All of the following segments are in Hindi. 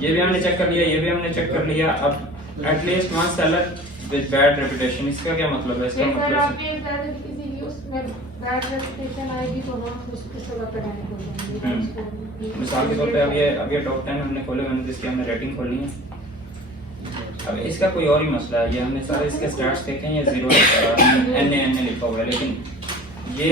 ये भी हमने चेक कर लिया, ये भी हमने चेक कर लिया। अब at least one seller with bad reputation, इसका क्या मतलब है? इसका मतलब आपने बताया था कि किसी की उसमें बैड रेपुटेशन आएगी तो हम उसको सवा कराने को देंगे। मिसाल के तौर पे अब ये टॉप 10 हमने खोले, मैंने इसकी हमने रेटिंग खोली है। अब इसका कोई और ही मसला है, ये हमने सारे इसके स्टार्ट्स देखे हैं, ये 0 एन लिखा हुआ है, लेकिन ये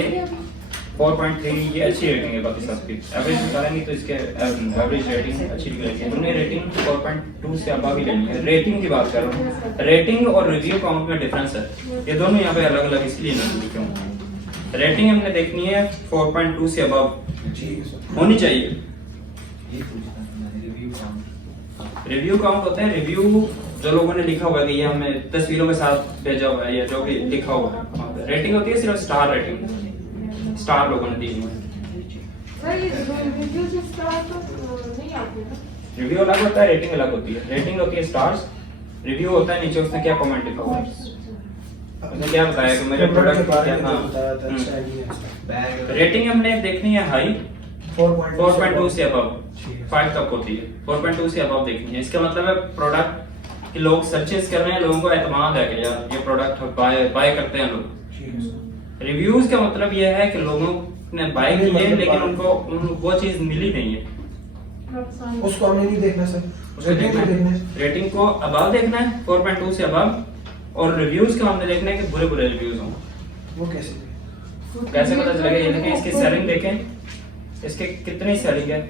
4.3 ये अच्छी रेटिंग है। बाकी सब की एवरेज निकालेंगे तो इसके एवरेज रेटिंग अच्छी निकलेगी। हमने रेटिंग 4.2 से अबव ही लेनी है। रेटिंग की बात कर रहा हूँ, रेटिंग और रिव्यू काउंट में डिफरेंस है, ये दोनों यहाँ पे अलग अलग इसलिए ना लिखे हूँ। रेटिंग हमने देखनी है 4.2 से अबव होनी चाहिए। रिव्यू काउंट होते हैं, रिव्यू जो लोगों ने लिखा हुआ है कि ये हमें तस्वीरों के साथ भेजा हुआ है या जो भी लिखा हुआ है। रेटिंग होती है सिर्फ स्टार रेटिंग, स्टार लोगों ने दी हुई है। रिव्यू अलग होता है, रेटिंग अलग होती है। रेटिंग होती है स्टार्स, रिव्यू होता है नीचे उसने क्या कमेंट लिखा हुआ है, उसने क्या बताया कि मेरे प्रोडक्ट क्या। रेटिंग हमने देखनी है हाई 4.2 से अबव, 5 तक होती है। 4.2 से अबव देखनी है। इसका मतलब है प्रोडक्ट कि लोग सर्चेस कर रहे हैं, लोगों को एतमाद है कि यार ये प्रोडक्ट बाय करते हैं लोग। रिव्यूज का मतलब ये है कि लोगों ने बाय किए लेकिन उनको वो चीज मिली नहीं है, उसको हमें नहीं देखना सर, रेटिंग को देखना है। रेटिंग को अबव देखना है 4.2 से अबव, और रिव्यूज का हमने देखना है कि बुरे बुरे रिव्यूज हों। वो कैसे पता चलेगा? ये देखें, इसकी सेलिंग देखें, इसके कितनी सेलिंग है।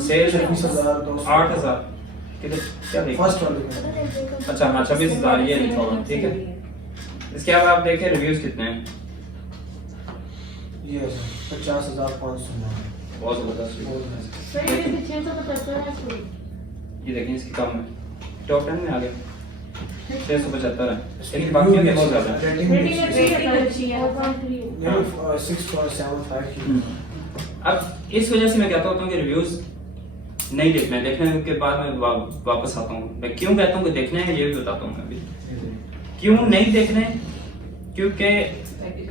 सेल 8,000 क्या देखिए? फर्स्ट वाले अच्छा हाँ 26,000 ये लिखा हुआ, ठीक है। इसके बाद आप देखें रिव्यूज कितने हैं। ये 50,500 बहुत जबरदस्त। ये देखें इसकी कम है, टॉप 10 में आ गया 675 है, लेकिन बाकी के बहुत ज्यादा है। अब इस वजह से मैं कहता हूँ कि रिव्यूज नहीं देखना है। देखने के बाद मैं वापस आता हूँ। मैं क्यों कहता हूँ कि देखना है ये भी बताता हूँ मैं अभी। क्यों नहीं देखने? क्योंकि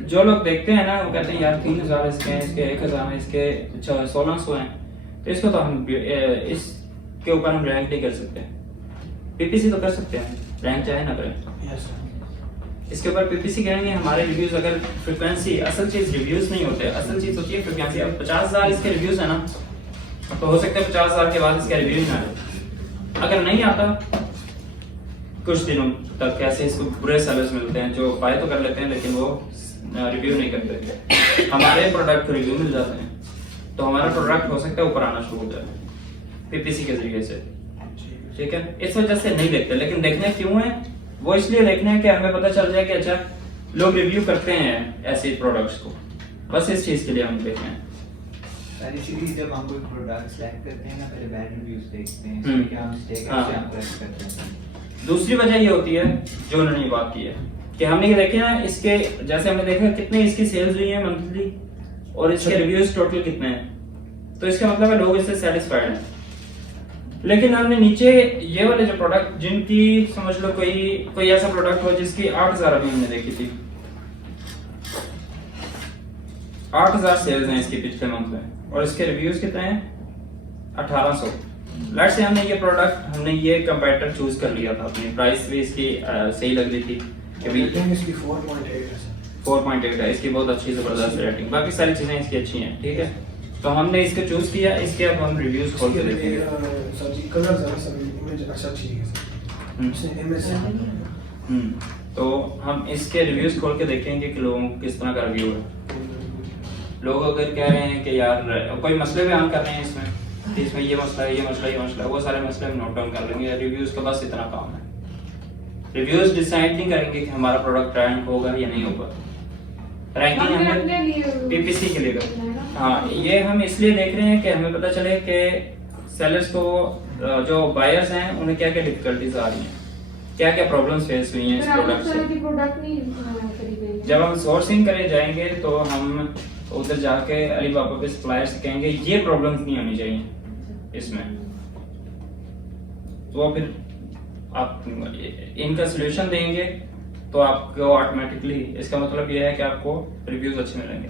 जो लोग देखते हैं ना वो कहते हैं यार 3,000 इसके हैं, इसके 1,000 हैं, इसके 1,600 हैं, तो इसको तो हम इसके ऊपर हम रैंक नहीं कर सकते। पीपीसी तो कर सकते हैं, रैंक चाहे ना करें। इसके ऊपर पीपीसी करेंगे हमारे रिव्यूज। अगर फ्रीक्वेंसी, असल चीज रिव्यूज नहीं होते, असल चीज होती है फ्रीक्वेंसी। अब 50,000 इसके रिव्यूज है ना, तो हो सकता है 50,000 के बाद इसका रिव्यू ना आए। अगर नहीं आता कुछ दिनों तक, कैसे इसको बुरे सेलर्स मिलते हैं जो बाय तो कर लेते हैं लेकिन वो रिव्यू नहीं करते। हमारे प्रोडक्ट को रिव्यू मिल जाते हैं तो हमारा प्रोडक्ट हो सकता है ऊपर आना शुरू हो जाए पीपीसी के जरिए से, ठीक है। इस वजह से नहीं देखते। लेकिन देखने क्यों है? वो इसलिए देखना है कि हमें पता चल जाए कि अच्छा लोग रिव्यू करते हैं ऐसे प्रोडक्ट्स को, बस इस चीज के लिए हम देखते हैं। इसीलिए जब हम कोई प्रोडक्ट सेलेक्ट करते हैं ना, पहले बैड रिव्यूज देखते हैं, इसमें क्या मिस्टेक है उसे हम करेक्ट करते हैं। दूसरी वजह ये होती है जो उन्होंने बात की है कि हमने ये देखे ना, इसके जैसे हमने देखा कितने इसकी सेल्स हुई है मंथली और इसके रिव्यूज टोटल कितने हैं, तो इसका मतलब है लोग इससे सेटिस्फाइड हैं। लेकिन हमने नीचे ये वाले जो प्रोडक्ट जिनकी समझ लो कोई ऐसा प्रोडक्ट हो जिसकी 8,000 अभी हमने देखी थी, 8,000 सेल्स हैं इसके पिछले मंथ में और इसके रिव्यूज कितने हैं 1,800। लेट्स से हमने ये प्रोडक्ट, हमने ये कंपेटिटर चूज कर लिया था, अपनी प्राइस भी इसकी सही लग रही थी कि रेटिंग इसकी 4.8 है सर। 4.8 है, इसकी बहुत अच्छी जबरदस्त रेटिंग, बाकी सारी चीजें इसकी अच्छी हैं, ठीक है। तो हमने इसको चूज किया, इसके अब हम रिव्यूज खोल के देखेंगे। सर जी कलर जरा सा इमेज अच्छा ठीक है सर, इमेज तो हम इसके रिव्यूज खोल के देखेंगे कि लोगों को किस तरह का रिव्यू है। लोग अगर कह रहे हैं कि यार कोई मसले बयान कर रहे हैं इसमें ये मसला है, ये मसला है, ये मसला है, वो सारे मसले हम नोट डाउन कर लेंगे। रिव्यूज का बस इतना काम है। रिव्यूज डिसाइड नहीं करेंगे कि हमारा प्रोडक्ट रैंक होगा या नहीं होगा। रैंकिंग हमें पीपीसी के लिए हाँ, ये हम इसलिए देख रहे हैं कि हमें पता चले कि सेलर्स को, जो बायर्स हैं, उन्हें क्या क्या डिफिकल्टीज आ रही हैं, क्या क्या प्रॉब्लम्स फेस हुई हैं इस प्रोडक्ट से। जब हम सोर्सिंग करे जाएंगे तो हम उधर जाके अली बाबा पे सप्लायर से कहेंगे ये प्रॉब्लम्स नहीं होनी चाहिए इसमें, तो फिर आप इनका सोल्यूशन देंगे तो आपको ऑटोमेटिकली, इसका मतलब ये है कि आपको रिव्यूज अच्छे मिलेंगे।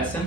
SN.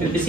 PPC.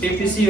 PPC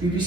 PPC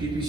PPC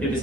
PPC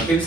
PPC